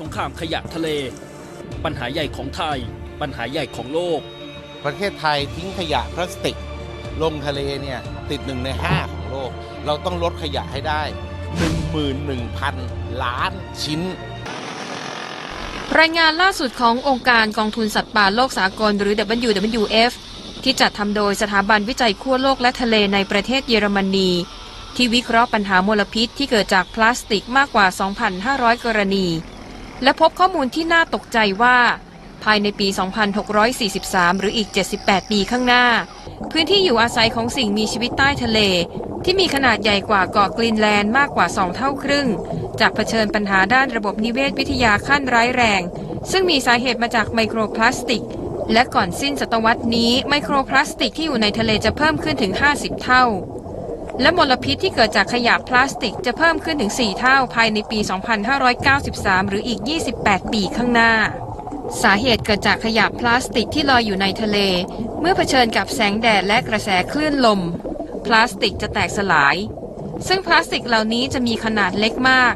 สงครามขยะทะเล ปัญหาใหญ่ของไทย ปัญหาใหญ่ของโลก ประเทศไทยทิ้งขยะพลาสติก ลงทะเลเนี่ยติดหนึ่งในห้าของโลก เราต้องลดขยะให้ได้ 11,000 ล้านชิ้น รายงานล่าสุดขององค์การกองทุนสัตว์ป่าโลกสากลหรือ WWF ที่จัดทำโดยสถาบันวิจัยขั้วโลกและทะเลในประเทศเยอรมนี ที่วิเคราะห์ปัญหามลพิษที่เกิดจากพลาสติกมากกว่า 2,500 กรณี และพบข้อมูลที่น่าตกใจว่า ภายในปี 2643 หรืออีก 78 ปีข้างหน้า พื้นที่อยู่อาศัยของสิ่งมีชีวิตใต้ทะเล ที่มีขนาดใหญ่กว่าเกาะกรีนแลนด์มากกว่า 2 เท่าครึ่ง จากเผชิญปัญหาด้านระบบนิเวศวิทยาขั้นร้ายแรง ซึ่งมีสาเหตุมาจากไมโครพลาสติก และก่อนสิ้นศตวรรษนี้ไมโครพลาสติกที่อยู่ในทะเลจะเพิ่มขึ้นถึง 50 เท่า และมลพิษที่เกิดจากขยะพลาสติกจะเพิ่มขึ้นถึง 4 เท่าภายในปี 2593 หรืออีก 28 ปีข้างหน้า สาเหตุเกิดจากขยะพลาสติกที่ลอยอยู่ในทะเล เมื่อเผชิญกับแสงแดดและกระแสคลื่นลม พลาสติกจะแตกสลาย ซึ่งพลาสติกเหล่านี้จะมีขนาดเล็กมาก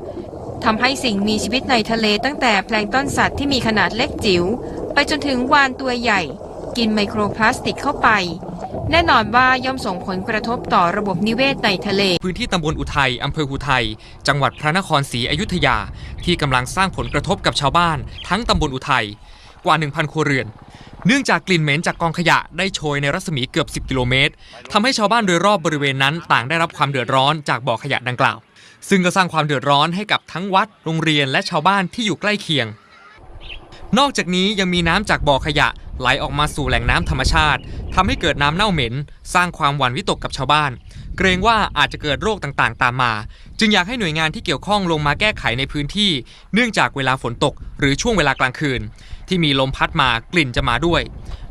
ทำให้สิ่งมีชีวิตในทะเลตั้งแต่แพลงต้นสัตว์ที่มีขนาดเล็กจิ๋วไปจนถึงวานตัวใหญ่ กินไมโครพลาสติกเข้าไป แน่นอนว่าย่อมส่งผลกระทบต่อระบบนิเวศในทะเล พื้นที่ตำบลอุทัยอำเภออุทัยจังหวัดพระนครศรีอยุธยา ที่กำลังสร้างผลกระทบกับชาวบ้าน ทั้งตำบลอุทัยกว่า 1,000 ครัวเรือน เนื่องจากกลิ่นเหม็นจากกองขยะได้โชยในรัศมีเกือบ 10 กิโลเมตรทำให้ชาวบ้านโดยรอบบริเวณนั้นต่างได้รับความเดือดร้อนจากบ่อขยะดังกล่าว ซึ่งก็สร้างความเดือดร้อนให้กับทั้งวัด โรงเรียนและชาวบ้านที่อยู่ใกล้เคียง นอกจากนี้ยังมีน้ำจากบ่อขยะ ไหลออกมาสู่แหล่งน้ำธรรมชาติทำให้เกิดน้ำเน่าเหม็น สร้างความหวั่นวิตกกับชาวบ้าน เกรงว่าอาจจะเกิดโรคต่างๆ ตามมา จึงอยากให้หน่วยงานที่เกี่ยวข้องลงมาแก้ไขในพื้นที่ เนื่องจากเวลาฝนตก หรือช่วงเวลากลางคืน ที่มีลมพัดมากลิ่นจะมาด้วย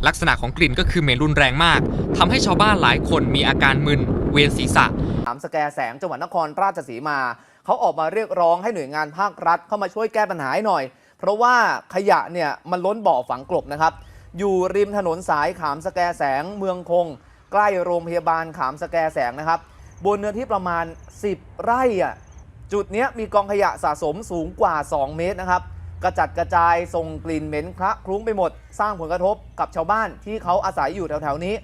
ลักษณะของกลิ่นก็คือเหม็นรุนแรงมากทำให้ชาวบ้านหลายคนมีอาการมึนเวียนศีรษะถามสแกแสงจังหวัดนครราชสีมาเขาออกมาเรียกร้องให้หน่วยงานภาครัฐเข้ามาช่วยแก้ปัญหาให้หน่อย เพราะว่าขยะเนี่ยมันล้นบ่อฝังกลบนะครับ อยู่ริมถนนสายขามสแกแสงเมืองคง ใกล้โรงพยาบาลขามสแกแสงนะครับ บนเนื้อที่ประมาณ 10 ไร่อะจุดนี้มีกองขยะสะสมสูงกว่า 2 เมตรนะครับ กระจัดกระจายส่งกลิ่นเหม็นคละคลุ้งไปหมด สร้างผลกระทบกับชาวบ้านที่เขาอาศัยอยู่แถวๆนี้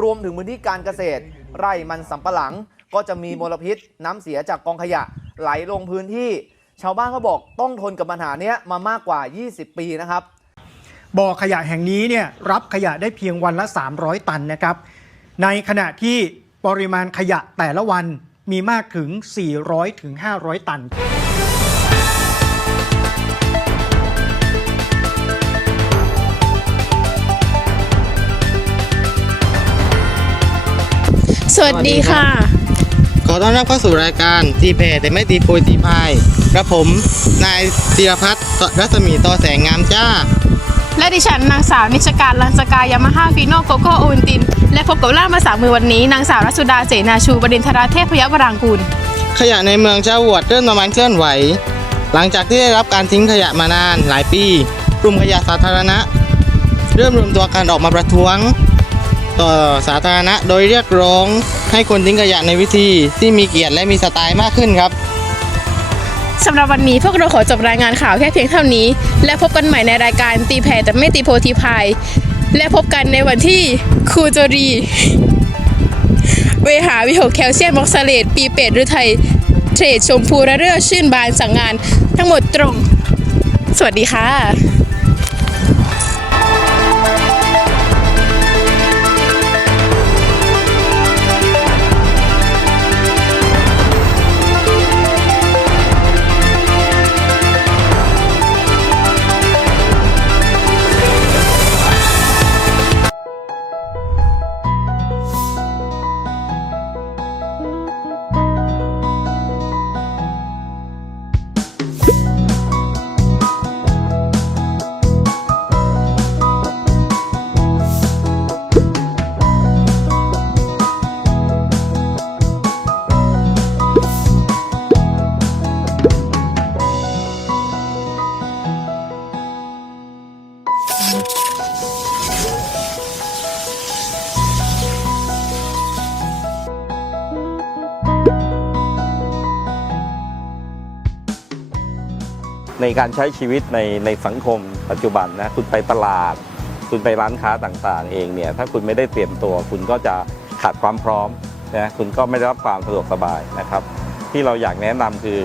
รวมถึงพื้นที่การเกษตร ไร่มันสำปะหลัง ก็จะมีมลพิษน้ำเสียจากกองขยะไหลลงพื้นที่ ชาวบ้านเขาบอกต้องทนกับปัญหานี้มามากกว่า 20 ปีนะครับ บ่อขยะแห่งนี้เนี่ยรับขยะได้เพียงวันละ 300 ตันนะครับ ในขณะที่ปริมาณขยะแต่ละวันมีมากถึง 400ถึง500ตันสวัสดีค่ะ ขอต้อนรับเข้าสู่รายการตีเพแต่ไม่ตีโพยตีพายกระผม นายธีรพัฒน์รัศมีต่อแสงงามจ้า และดิฉันนางสาวนิชการลันสกายามาฮ่าฟีโนโกโกโอวินติน และพบกับล่ามภาษามือวันนี้ นางสาวรัชุดาเสนาชูบดินทราเทพยวรางกูล ขยะในเมืองเชาววดเริ่มประมาณเคลื่อนไหว หลังจากที่ได้รับการทิ้งขยะมานานหลายปี กลุ่มขยะสาธารณะ เริ่มรวมตัวกันออกมาประท้วง ต่อสาธารณะโดยเรียกร้องให้คนทิ้งขยะในวิธีที่มีเกียรติและมีสไตล์มากขึ้นครับ สำหรับวันนี้พวกเราขอจบรายงานข่าวแค่เพียงเท่านี้ และพบกันใหม่ในรายการตีแผ่แต่ไม่ตีโพตีพาย และพบกันในวันที่ครูโจรีเวหาวิหกแคลเซียมมอกซาเลตปีเป็ดหรือไทยเทรดชมพูระเรื่อชื่นบานสั่งงาน ทั้งหมดตรง สวัสดีค่ะ การใช้ชีวิตในในสังคมปัจจุบันนะคุณไปตลาด คุณไปร้านค้าต่างๆ เองเนี่ยถ้าคุณไม่ได้เตรียมตัว คุณก็จะขาดความพร้อมนะคุณก็ไม่ได้รับความสะดวกสบายนะครับ ที่เราอยากแนะนำคือ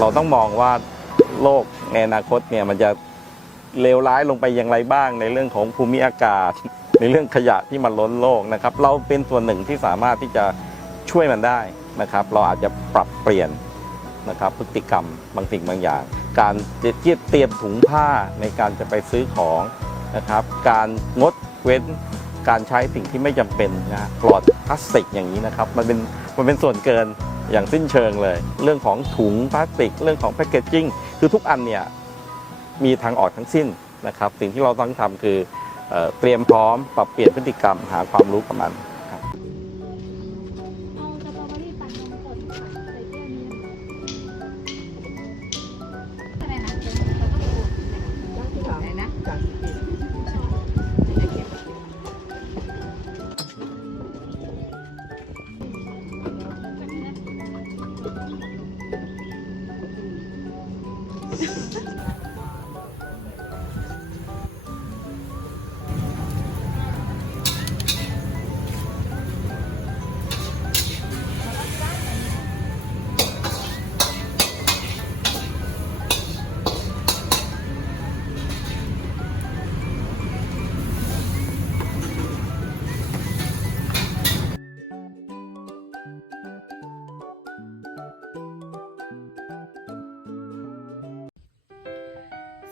เราต้องมองว่าโลกในอนาคตเนี่ยมันจะเลวร้ายลงไปอย่างไรบ้าง ในเรื่องของภูมิอากาศ ในเรื่องขยะที่มันล้นโลกนะครับ เราเป็นส่วนหนึ่งที่สามารถที่จะช่วยมันได้นะครับ เราอาจจะปรับเปลี่ยนนะครับพฤติกรรมบางสิ่งบางอย่าง การที่เตรียมถุงผ้าในการจะไปซื้อของนะครับ การงดเว้นการใช้สิ่งที่ไม่จำเป็นนะปลอดพลาสติกอย่างนี้นะครับ มันเป็นมันเป็นส่วนเกินอย่างสิ้นเชิงเลย เรื่องของถุงพลาสติก เรื่องของแพคเกจจิ้งคือทุกอันเนี่ยมีทางออกทั้งสิ้นนะครับ สิ่งที่เราต้องทำคือเอ่อเตรียมพร้อมปรับเปลี่ยนพฤติกรรมหาความรู้กับมัน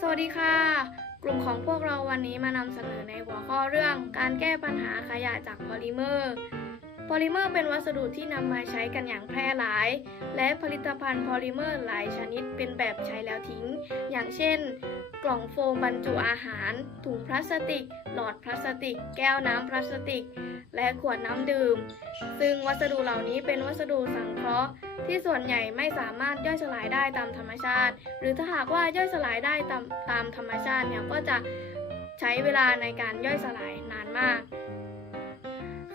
วัสดีค่ะ กลุ่มของพวกเราวันนี้มานำเสนอในหัวข้อเรื่องการแก้ปัญหาขยะจากพอลิเมอร์ พอลิเมอร์เป็นวัสดุที่นำมาใช้กันอย่างแพร่หลาย และผลิตภัณฑ์พอลิเมอร์หลายชนิดเป็นแบบใช้แล้วทิ้ง อย่างเช่น กล่องโฟมบรรจุอาหาร ถุงพลาสติก หลอดพลาสติก แก้วน้ำพลาสติก และขวดน้ำดื่ม ซึ่งวัสดุเหล่านี้เป็นวัสดุสังเคราะห์ ที่ส่วนใหญ่ไม่สามารถย่อยสลายได้ตามธรรมชาติ หรือถ้าหากว่าย่อยสลายได้ตามตามธรรมชาติเนี่ยก็จะใช้เวลาในการย่อยสลายนานมาก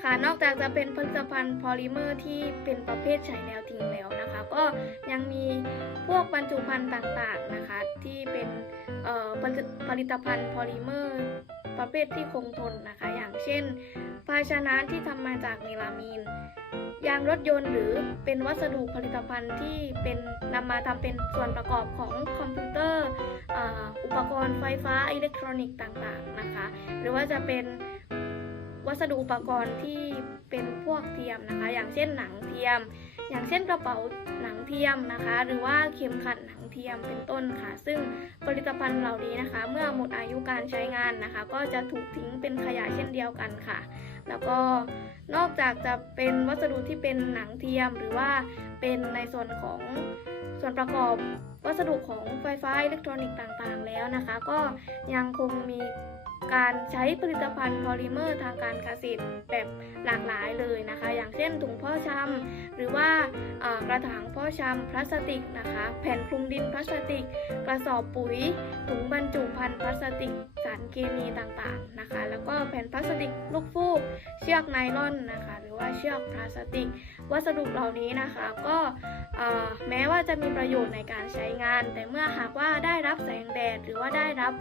ค่ะนอกจากจะเป็นผลิตภัณฑ์พอลิเมอร์ที่เป็นประเภทใช้แล้วทิ้งแล้วนะคะ ก็ยังมีพวกบรรจุภัณฑ์ต่างๆนะคะที่เป็นผลิตผลิตภัณฑ์พอลิเมอร์ประเภทที่คงทนนะคะ อย่างเช่น ภาชนะที่ทำมาจากเมลามีน ยางรถยนต์หรือเป็นวัสดุผลิตภัณฑ์ที่เป็นนำมาทำเป็นส่วนประกอบของคอมพิวเตอร์อ,อุปกรณ์ไฟฟ้าอิเล็กทรอนิกส์ต่างๆนะคะ หรือว่าจะเป็นวัสดุอุปกรณ์ที่เป็นพวกเทียมนะคะ อย่างเช่นหนังเทียม อย่างเช่นกระเป๋าหนังเทียมนะคะ หรือว่าเข็มขัดหนังเทียมเป็นต้นค่ะ ซึ่งผลิตภัณฑ์เหล่านี้นะคะ เมื่อหมดอายุการใช้งานนะคะ ก็จะถูกทิ้งเป็นขยะเช่นเดียวกันค่ะ แล้วก็นอกจากจะเป็นวัสดุที่เป็นหนังเทียม หรือว่าเป็นในส่วนของส่วนประกอบวัสดุของไฟฟ้าอิเล็กทรอนิกส์ต่างๆ แล้วนะคะ ก็ยังคงมี การใช้ผลิตภัณฑ์พอลิเมอร์ทางการเกษตรแบบหลากหลายเลยนะคะ อย่างเช่นถุงพาะชำหรือว่ากระถางพาะชำพลาสติกนะคะ แผ่นคลุมดินพลาสติก กระสอบปุ๋ย ถุงบรรจุภัณฑ์พลาสติก สารเคมีต่างๆนะคะ แล้วก็แผ่นพลาสติกลูกฟูก เชือกไนลอนนะคะ หรือว่าเชือกพลาสติก วัสดุเหล่านี้นะคะก็แม้ว่าจะมีประโยชน์ในการใช้งาน แต่เมื่อหากว่าได้รับแสงแดดหรือว่าได้รับ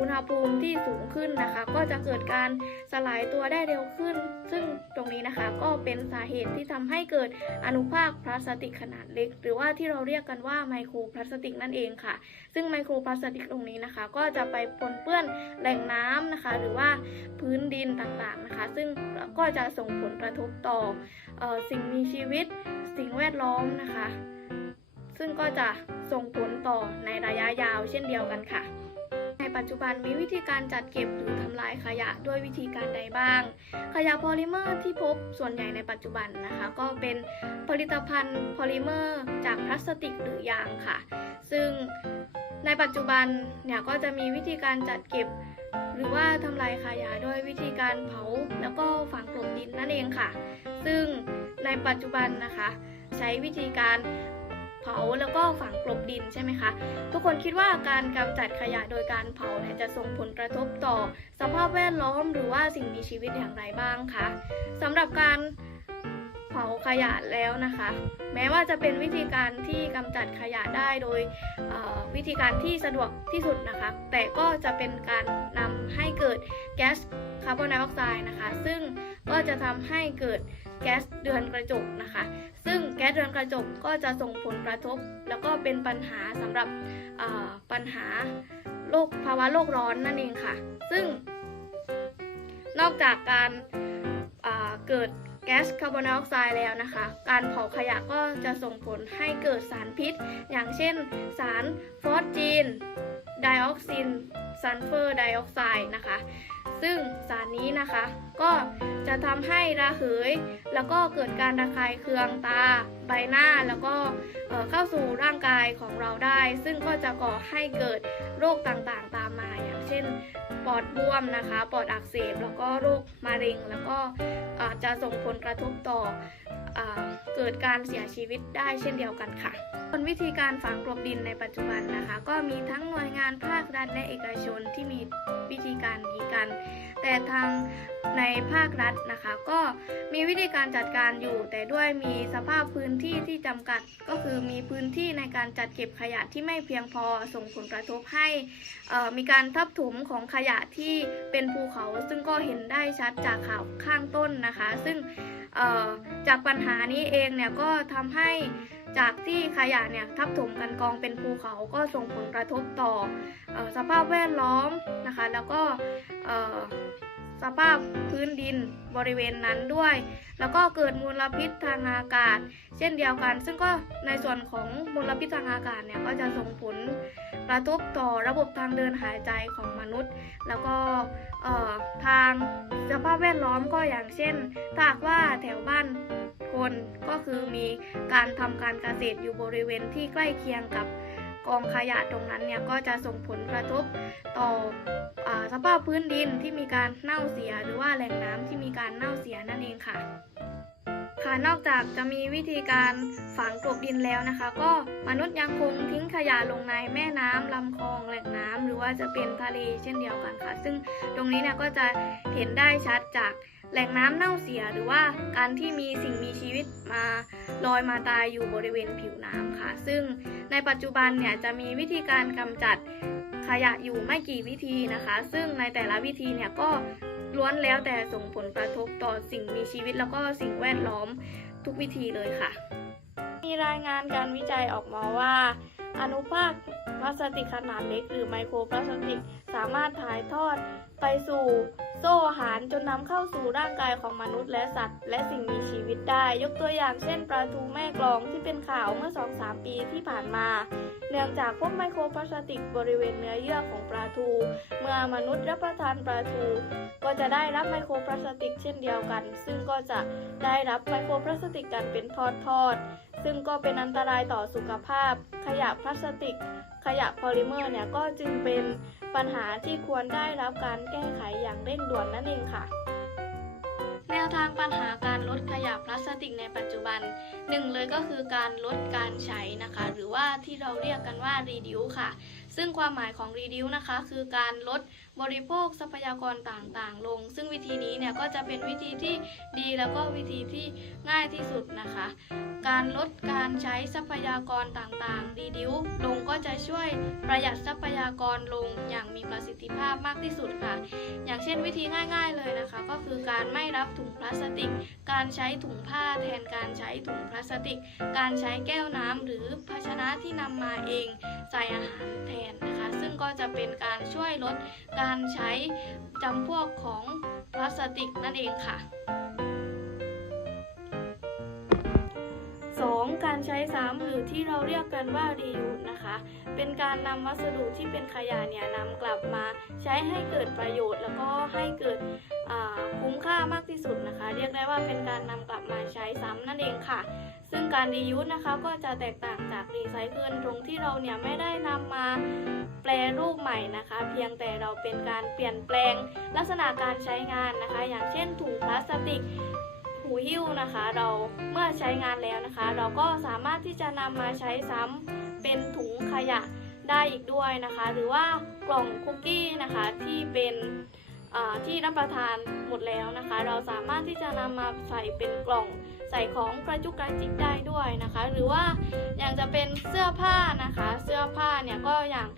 อุณหภูมิที่สูงขึ้นนะคะ ก็จะเกิดการสลายตัวได้เร็วขึ้น ซึ่งตรงนี้นะคะก็เป็นสาเหตุที่ทำให้เกิดอนุภาคพลาสติกขนาดเล็ก หรือว่าที่เราเรียกกันว่าไมโครพลาสติกนั่นเองค่ะ ซึ่งไมโครพลาสติกตรงนี้นะคะ ก็จะไปปนเปื้อนแหล่งน้ำนะคะ หรือว่าพื้นดินต่างๆนะคะ ซึ่งก็จะส่งผลกระทบต่อออสิ่งมีชีวิต สิ่งแวดล้อมนะคะซึ่งก็จะส่งผลต่อในระยะยาวเช่นเดียวกันค่ะ ปัจจุบันมีวิธีการจัดเก็บหรือทำลายขยะด้วยวิธีการใดบ้าง ขยะโพลิเมอร์ที่พบส่วนใหญ่ในปัจจุบันนะคะ ก็เป็นผลิตภัณฑ์โพลิเมอร์จากพลาสติกหรือยางค่ะ ซึ่งในปัจจุบันเนี่ยก็จะมีวิธีการจัดเก็บ หรือว่าทำลายขยะด้วยวิธีการเผาแล้วก็ฝังกลบดินนั่นเองค่ะ ซึ่งในปัจจุบันนะคะ ใช้วิธีการ เผาแล้วก็ฝังกลบดินใช่ไหมคะ ทุกคนคิดว่าการกำจัดขยะโดยการเผาเนี่ยจะส่งผลกระทบต่อ สภาพแวดล้อมหรือว่าสิ่งมีชีวิตอย่างไรบ้างคะสำหรับการาขยะแล้วนะคะ แม้ว่าจะเป็นวิธีการที่กำจัดขยะได้โดยวิธีการที่สะดวกที่สุดนะคะ แต่ก็จะเป็นการนำให้เกิดแก๊สคาร์บอนไดออกไซด์นะคะ ซึ่งก็จะทำให้เกิดแก๊สเดือนกระจกนะคะ ซึ่งแก๊สเดือนกระจกก็จะส่งผลกระทบ แล้วก็เป็นปัญหาสำหรับปัญหาโลกภาวะโลกร้อนนั่นเองค่ะ ซึ่งนอกจากการเกิด แก๊สคาร์บอนไดออกไซด์แล้วนะคะ การเผาขยะก็จะส่งผลให้เกิดสารพิษ อย่างเช่น สารฟอสจีน ไดออกซินซัลเฟอร์ไดออกไซด์นะคะ ซึ่งสารนี้นะคะ ก็จะทำให้ระเหย แล้วก็เกิดการระคายเคืองตา ใบหน้าแล้วก็เอ่อเข้าสู่ร่างกายของเราได้ ซึ่งก็จะก่อให้เกิดโรคต่างๆ ตามมาอย่างเช่น ปอดบวมนะคะ ปอดอักเสบแล้วก็โรคมะเร็ง แล้วก็จะส่งผลกระทบต่อ เกิดการเสียชีวิตได้เช่นเดียวกันค่ะส่วนวิธีการฝังกลบดินในปัจจุบันนะคะ ก็มีทั้งหน่วยงานภาครัฐและเอกชนที่มีวิธีการดีกัน แต่ทางในภาครัฐนะคะ ก็มีวิธีการจัดการอยู่ แต่ด้วยมีสภาพพื้นที่ที่จำกัด ก็คือมีพื้นที่ในการจัดเก็บขยะที่ไม่เพียงพอส่งผลกระทบให้มีการทับถมของขยะที่เป็นภูเขา ซึ่งก็เห็นได้ชัดจากข่าวข้างต้นนะคะ ซึ่งจากปัญหานี้เองเนี่ยก็ทำให้จากที่ขยะเนี่ยทับถมกันกองเป็นภูเขาก็ส่งผลกระทบต่อออสภาพแวดล้อมนะคะ แล้วก็ สภาพพื้นดินบริเวณนั้นด้วย แล้วก็เกิดมลพิษทางอากาศ เช่นเดียวกัน ซึ่งก็ในส่วนของมลพิษทางอากาศเนี่ยก็จะส่งผลกระทบต่อระบบทางเดินหายใจของมนุษย์ แล้วก็ทางสภาพแวดล้อมก็อย่างเช่นถ้าหากว่าแถวบ้านคนก็คือมีการทำการเกษตรอยู่บริเวณที่ใกล้เคียงกับ กองขยะตรงนั้นเนี่ยก็จะส่งผลกระทบต่ออสภาพพื้นดินที่มีการเน่าเสียหรือว่าแหล่งน้ำที่มีการเน่าเสียนั่นเองค่ะ ค่ะนอกจากจะมีวิธีการฝังกลบดินแล้วนะคะ ก็มนุษย์ยังคงทิ้งขยะลงในแม่น้ำลำคลองแหล่งน้ำหรือว่าจะเป็นทะเลเช่นเดียวกันค่ะ ซึ่งตรงนี้เนี่ยก็จะเห็นได้ชัดจาก แหล่งน้ำเน่าเสียหรือว่าการที่มีสิ่งมีชีวิตมาลอยมาตายอยู่บริเวณผิวน้ำค่ะ ซึ่งในปัจจุบันเนี่ยจะมีวิธีการกำจัดขยะอยู่ไม่กี่วิธีนะคะ ซึ่งในแต่ละวิธีเนี่ยก็ล้วนแล้วแต่ส่งผลกระทบต่อสิ่งมีชีวิตแล้วก็สิ่งแวดล้อมทุกวิธีเลยค่ะ มีรายงานการวิจัยออกมาว่า อนุภาคพลาสติกขนาดเล็กหรือไมโครพลาสติก สามารถถ่ายทอดไปสู่โซ่อาหารจนนำเข้าสู่ร่างกายของมนุษย์และสัตว์ และสิ่งมีชีวิตได้ ยกตัวอย่างเช่นปลาทูแม่กลองที่เป็นข่าวเมื่อ 2-3 ปีที่ผ่านมา เนื่องจากพบไมโครพลาสติกบริเวณเนื้อเยื่อของปลาทู เมื่อมนุษย์รับประทานปลาทู ก็จะได้รับไมโครพลาสติกเช่นเดียวกัน ซึ่งก็จะได้รับไมโครพลาสติกกันเป็นทอดๆซึ่งก็เป็นอันตรายต่อสุขภาพ ขยะพลาสติก ขยะพอลิเมอร์เนี่ยก็จึงเป็นปัญหาที่ควรได้รับการแก้ไขอย่างเร่งด่วนนั่นเองค่ะ แนวทางปัญหาการลดขยะพลาสติกในปัจจุบันหนึ่งเลยก็คือการลดการใช้นะคะ หรือว่าที่เราเรียกกันว่า reduce ค่ะ ซึ่งความหมายของ reduce นะคะ คือการลดบริโภคทรัพยากรต่างๆ ลง ซึ่งวิธีนี้เนี่ยก็จะเป็นวิธีที่ดีแล้วก็วิธีที่ง่ายที่สุดนะคะ การลดการใช้ทรัพยากรต่างๆ reduce ลงก็จะช่วยประหยัดทรัพยากรลงอย่างมีประสิทธิภาพมากที่สุดค่ะ อย่างเช่นวิธีง่าย ๆเลยนะคะ ก็คือการไม่รับถุงพลาสติก การใช้ถุงผ้าแทนการใช้ถุงพลาสติก การใช้แก้วน้ำหรือภาชนะที่นำมาเอง ใส่อาหารแทนนะคะ ซึ่งก็จะเป็นการช่วยลดการใช้จำพวกของพลาสติกนั่นเองค่ะ 2. การใช้ซ้ำหรือที่เราเรียกกันว่า reuse นะคะ เป็นการนำวัสดุที่เป็นขยะเนี่ยนำกลับมาใช้ให้เกิดประโยชน์แล้วก็ให้เกิดคุ้มค่ามากที่สุดนะคะ เรียกได้ว่าเป็นการนำกลับมาใช้ซ้ำนั่นเองค่ะ ซึ่งการ reuse นะคะก็จะแตกต่างจากรีไซเคิลตรงที่เราเนี่ยไม่ได้นำมาแปลรูปใหม่นะคะ เพียงแต่เราเป็นการเปลี่ยนแปลงลักษณะการใช้งานนะคะ อย่างเช่นถุงพลาสติกหูหิ้วนะคะ เราเมื่อใช้งานแล้วนะคะ เราก็สามารถที่จะนำมาใช้ซ้ำเป็นถุงขยะได้อีกด้วยนะคะ หรือว่ากล่องคุกกี้นะคะที่เป็นที่รับประทานหมดแล้วนะคะ เราสามารถที่จะนำมาใส่เป็นกล่อง ใส่ของกระจุกกระจิกได้ด้วยนะคะ หรือว่าอย่างจะเป็นเสื้อผ้านะคะ เสื้อผ้าเนี่ยก็อย่าง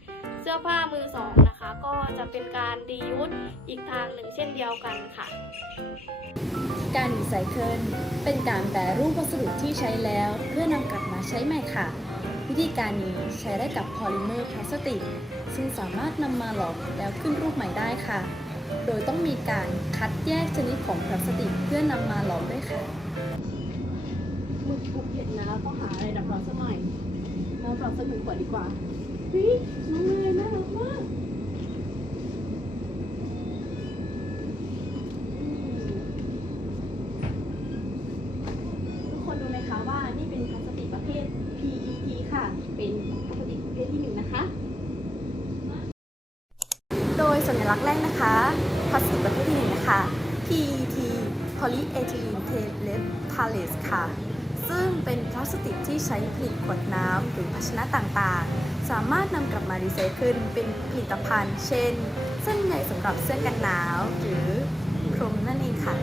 เสื้อผ้ามือสองนะคะ ก็จะเป็นการดียูสอีกทางหนึ่งเช่นเดียวกันค่ะ การรีไซเคิลเป็นการแปรรูปวัสดุที่ใช้แล้ว เพื่อนำกลับมาใช้ใหม่ค่ะ วิธีการนี้ใช้ได้กับพอลิเมอร์พลาสติก ซึ่งสามารถนำมาหลอมแล้วขึ้นรูปใหม่ได้ค่ะ โดยต้องมีการคัดแยกชนิดของพลาสติกเพื่อนำมาหลอมด้วยค่ะ กถูเห็นนะต้องหาอะไรดับร้อนสักหน่อยเราปรับสักหนึ่งขวดดีกว่าเฮ้ยน้องเลยน่ารักมากทุกคนรู้ไหมคะว่านี่เป็นพลาสติกประเภท PET ค่ะ เป็นพลาสติกประเภทที่หนึ่งนะคะ โดยสัญลักษณ์แรกนะคะพลาสติกประเภทที่หนึ่งนะคะ PET Polyethylene Terephthalate ค่ะาสติกที่ใช้ผลิตขวดน้ำหรือภาชนะต่างๆ สามารถนำกลับมารีไซเคิลเป็นผลิตภัณฑ์ เช่น เส้นใยสำหรับเสื้อกันหนาว หรือพรมนั่นเองค่ะ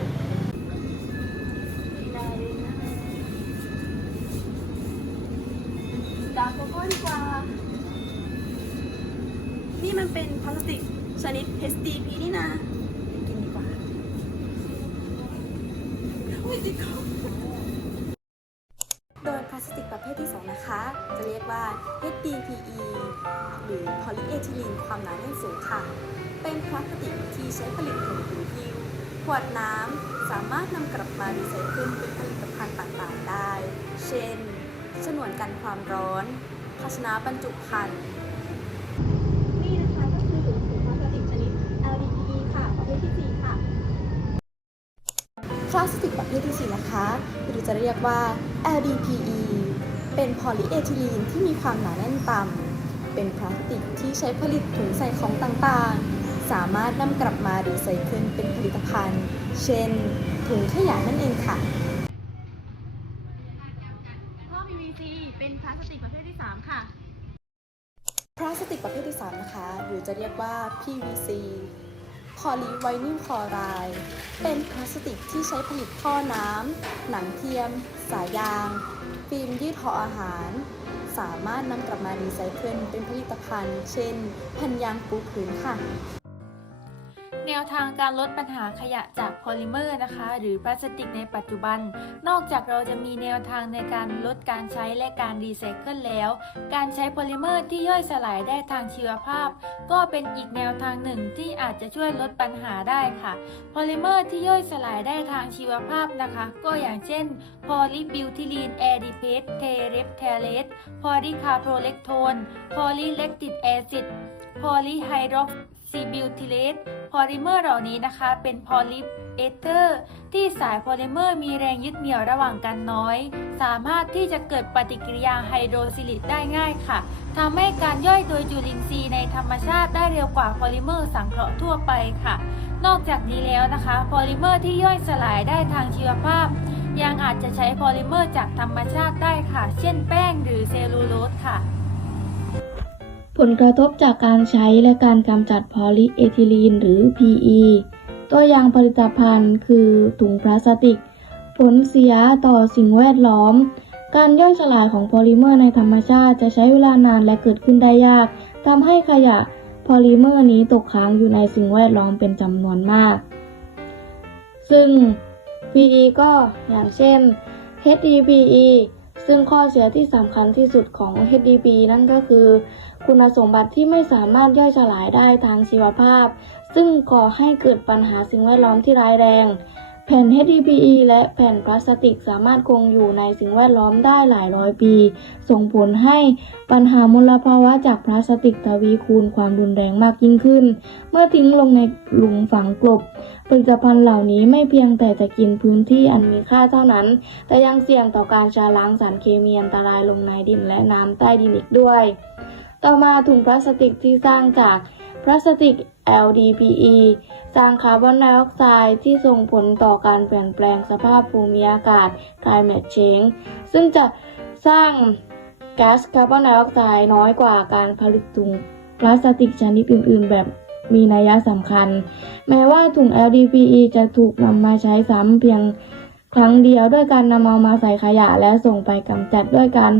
ดาโกโก้ดีกว่า นี่มันเป็นพลาสติกชนิด HDP นี่นะ กินดีกว่าอุ๊ยติดคอ ความหนาแน่นสูงค่ะ เป็นพลาสติกที่ใช้ผลิตถุงหูหิ้วขวดน้ำสามารถนำกลับมารีไซเคิลเป็นผลิตภัณฑ์ต่างๆได้ เช่น ฉนวนกันความร้อน ภาชนะบรรจุภัณฑ์นี่นะคะก็คือถุงพลาสติกชนิด LDPE ค่ะ ประเภทที่4ค่ะ พลาสติกประเภทที่4นะคะ หรือจะเรียกว่า LDPE เป็นพอลีเอทิลีนที่มีความหนาแน่นต่ำ เป็นพลาสติกที่ใช้ผลิตถุงใส่ของต่างๆ สามารถนำกลับมารีไซเคิลเป็นผลิตภัณฑ์ เช่น ถุงขยะนั่นเองค่ะท่อ PVC เป็นพลาสติกประเภทที่ 3 ค่ะ พลาสติกประเภทที่ 3 นะคะ หรือจะเรียกว่า PVC Polyvinyl Chloride เป็นพลาสติกที่ใช้ผลิตท่อน้ำ หนังเทียม สายยาง ฟิล์มยืดห่ออาหาร สามารถนำกลับมารีไซเคิลเป็นผลิตภัณฑ์ เช่นแผ่นยางปูพื้นค่ะ แนวทางการลดปัญหาขยะจากโพลิเมอร์นะคะ หรือพลาสติกในปัจจุบัน นอกจากเราจะมีแนวทางในการลดการใช้และการรีไซเคิลแล้ว การใช้โพลิเมอร์ที่ย่อยสลายได้ทางชีวภาพ ก็เป็นอีกแนวทางหนึ่งที่อาจจะช่วยลดปัญหาได้ค่ะโพลิเมอร์ที่ย่อยสลายได้ทางชีวภาพนะคะ ก็อย่างเช่นโพลีบิวทิลีนแอดิเพสเทเรปเทเลสโพลีคาร์โปรเลกโทนโพลีเลกติกแอซิดโพลีไฮดรอก ซีบิวทิเลตพอลิเมอร์เหล่านี้นะคะ เป็นพอลิเอเตอร์ที่สายพอลิเมอร์มีแรงยึดเหนี่ยวระหว่างกันน้อย สามารถที่จะเกิดปฏิกิริยาไฮโดรซิลิตได้ง่ายค่ะทำให้การย่อยโดยจุลินทรีย์ในธรรมชาติได้เร็วกว่าพอลิเมอร์สังเคราะห์ทั่วไปค่ะ นอกจากนี้แล้วนะคะพอลิเมอร์ที่ย่อยสลายได้ทางชีวภาพ ยังอาจจะใช้พอลิเมอร์จากธรรมชาติได้ค่ะ เช่นแป้งหรือเซลลูโลสค่ะ ผลกระทบจากการใช้และการกำจัดพอลีเอทิลีนหรือ PE ตัวอย่างผลิตภัณฑ์คือถุงพลาสติก ผลเสียต่อสิ่งแวดล้อม การย่อยสลายของโพลิเมอร์ในธรรมชาติจะใช้เวลานานและเกิดขึ้นได้ยากทำให้ขยะพอลิเมอร์นี้ตกค้างอยู่ในสิ่งแวดล้อมเป็นจำนวนมาก ซึ่ง PE ก็อย่างเช่น HDPE ซึ่งข้อเสียที่สำคัญที่สุดของ HDP นั่นก็คือ คุณสมบัติที่ไม่สามารถย่อยสลายได้ทางชีวภาพ ซึ่งก่อให้เกิดปัญหาสิ่งแวดล้อมที่ร้ายแรง แผ่น HDPE และแผ่นพลาสติกสามารถคงอยู่ในสิ่งแวดล้อมได้หลายร้อยปี ส่งผลให้ปัญหามลภาวะจากพลาสติกทวีคูณความรุนแรงมากยิ่งขึ้น เมื่อทิ้งลงในหลุมฝังกลบ ผลิตภัณฑ์เหล่านี้ไม่เพียงแต่จะกินพื้นที่อันมีค่าเท่านั้น แต่ยังเสี่ยงต่อการชาล้างสารเคมีอันตรายลงในดินและน้ำใต้ดินอีกด้วย ต่อมาถุงพลาสติกที่สร้างจาก พลาสติก LDPE สร้างคาร์บอนไดออกไซด์ที่ส่งผลต่อการเปลี่ยนแปลงสภาพภูมิอากาศ climate change ซึ่งจะสร้างแก๊าซคาร์บอนไดออกไซด์น้อยกว่าการผลิตถุงพลาสติกชนิดอื่น ๆ แบบมีนัยสำคัญ แม้ว่าถุง LDPE จะถูกนำมาใช้ซ้ำเพียงครั้งเดียวด้วยการนำเอามาใส่ขยะและส่งไปกำจัดด้วยการ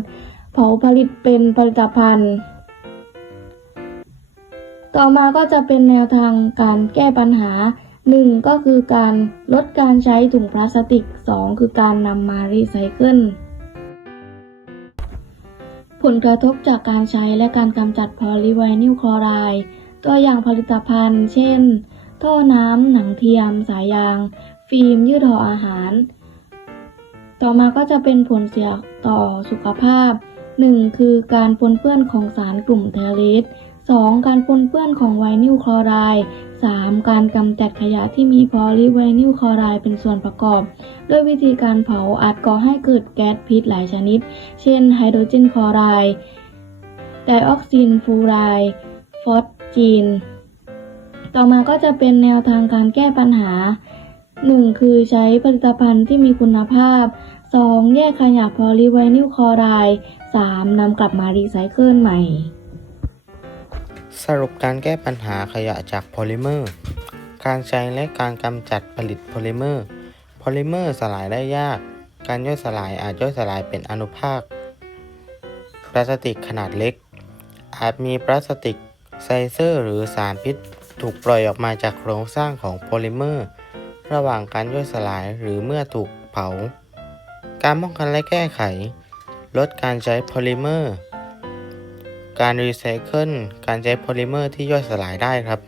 เผาผลิตเป็นผลิตภัณฑ์ ต่อมาก็จะเป็นแนวทางการแก้ปัญหา 1. ก็คือการลดการใช้ถุงพลาสติก 2. คือการนำมารีไซเคิลผลกระทบจากการใช้และการกำจัดพอลีไวนิลคลอไรด์ตัวอย่างผลิตภัณฑ์ เช่น ท่อน้ำ หนังเทียม สายยาง ฟิล์ม ยืดห่ออาหาร ต่อมาก็จะเป็นผลเสียต่อสุขภาพ 1. คือการปนเปื้อนของสารกลุ่มแทลิส 2. การปนเปื้อนของไวนิลคลอไรด์ 3. การกำจัดขยะที่มีพอลีไวนิลคลอไรด์เป็นส่วนประกอบ ด้วยวิธีการเผาอาจก่อให้เกิดแก๊สพิษหลายชนิด เช่น ไฮโดรเจนคลอไรด์ไดออกซินฟูไรด์ฟอสจีน ต่อมาก็จะเป็นแนวทางการแก้ปัญหา 1. คือใช้ผลิตภัณฑ์ที่มีคุณภาพ 2. แยกขยะพอลีไวนิลคลอไรด์ 3. นำกลับมารีไซเคิลใหม่ สรุปการแก้ปัญหาขยะจากโพลิเมอร์ การใช้และการกำจัดผลิตโพลิเมอร์ โพลิเมอร์สลายได้ยาก การย่อยสลายอาจย่อยสลายเป็นอนุภาค พลาสติกขนาดเล็ก อาจมีพลาสติกไซเซอร์หรือสารพิษถูกปล่อยออกมาจากโครงสร้างของโพลิเมอร์ ระหว่างการย่อยสลายหรือเมื่อถูกเผา การป้องกันและแก้ไข ลดการใช้โพลิเมอร์ การรีไซเคิล การใช้โพลิเมอร์ที่ย่อยสลายได้ครับ